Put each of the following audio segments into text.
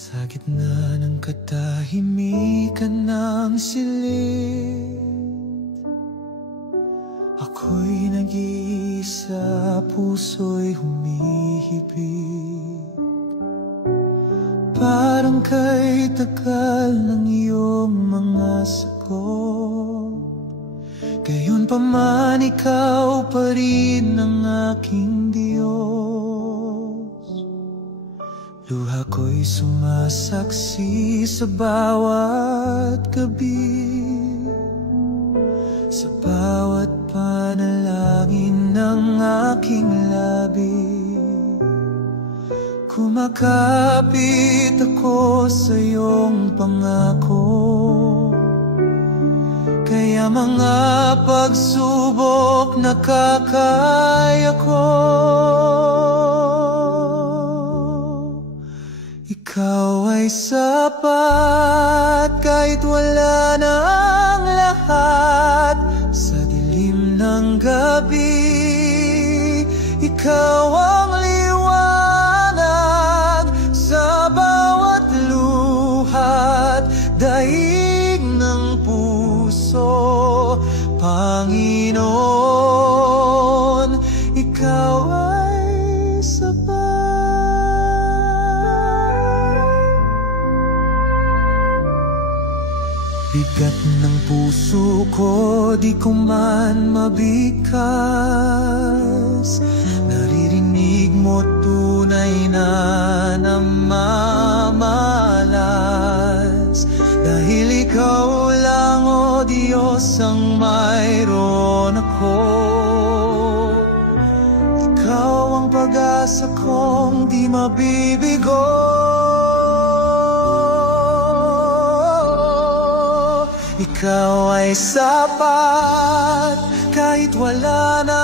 Sa gitna ng katahimikan ng silid, ako'y nag-iisa, puso'y humihibig. Parang kay tagal ng iyong mga sagot, gayon pa man ikaw pa rin ang aking Diyos. Luha ko'y sumasaksi sa bawat gabi, sa bawat panalangin ng aking labi. Kumakapit ako sa iyong pangako, kaya mga pagsubok nakakaya ko. Ikaw ay sapat kahit wala na ang lahat. Sa dilim ng gabi, ikaw ang liwanag sa bawat luhat, daig ng puso. Panginoon, ikaw ay sapat. Bigat ng puso ko, di ko man mabigkas. Naririnig mo tunay na namamalas. Dahil ikaw lang, o Diyos, ang mayroon ako. Ikaw ang pag-asa kong di mabibigo. Ikaw ay sapat kahit wala na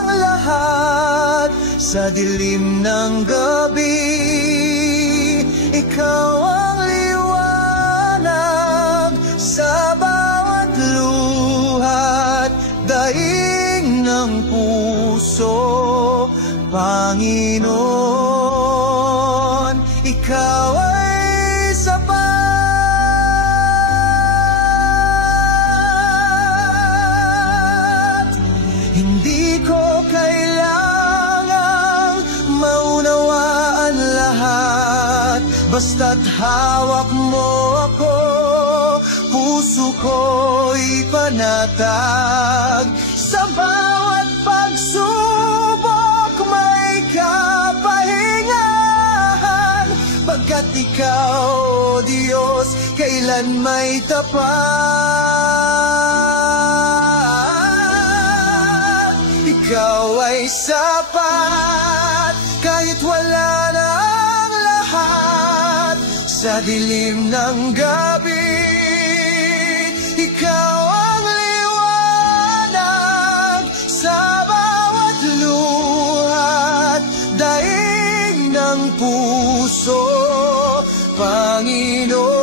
ang lahat. Sa dilim ng gabi, ikaw ang liwanag sa bawat luhat, daig ng puso. Panginoon, ikaw ay sapat. Hindi ko kailangang maunawaan lahat, basta't hawak mo ako, puso ko'y panatag. Sa bawat pagsubok may kapahingahan, pagkat ikaw, Diyos, kailan may tapat. Ikaw ay sapat kahit wala na ang lahat. Sa dilim ng gabi, ikaw ang liwanag sa bawat luhat, daig ng puso. Panginoon,